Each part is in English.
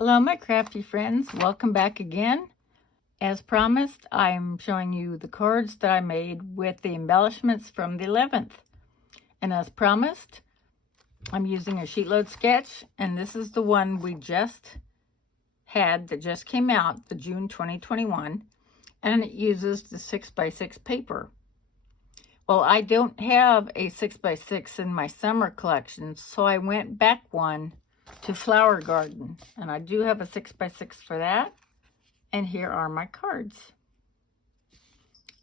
Hello, my crafty friends. Welcome back again. As promised, I'm showing you the cards that I made with the embellishments from the 11th. And as promised, I'm using a Sheetload sketch, and this is the one we just had that just came out, the June 2021, and it uses the 6x6 paper. Well, I don't have a 6x6 in my summer collection, so I went back one to Flower Garden, and I do have a 6x6 for that. And here are my cards.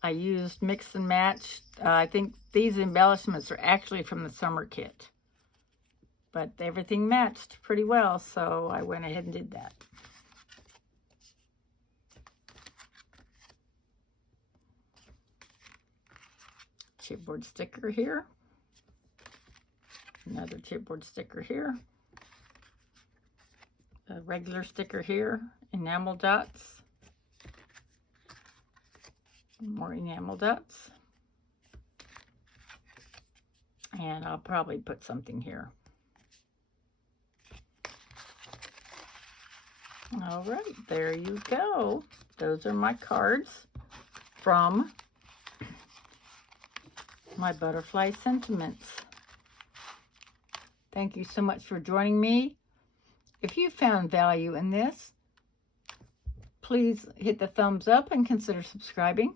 I used mix and match. I think these embellishments are actually from the summer kit, but everything matched pretty well, so I went ahead and did that. Chipboard sticker here. Another chipboard sticker here. A regular sticker here. Enamel dots. More enamel dots. And I'll probably put something here. All right, there you go. Those are my cards from my Butterfly Sentiments. Thank you so much for joining me. If you found value in this, please hit the thumbs up and consider subscribing.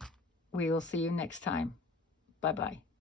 We will see you next time. Bye-bye.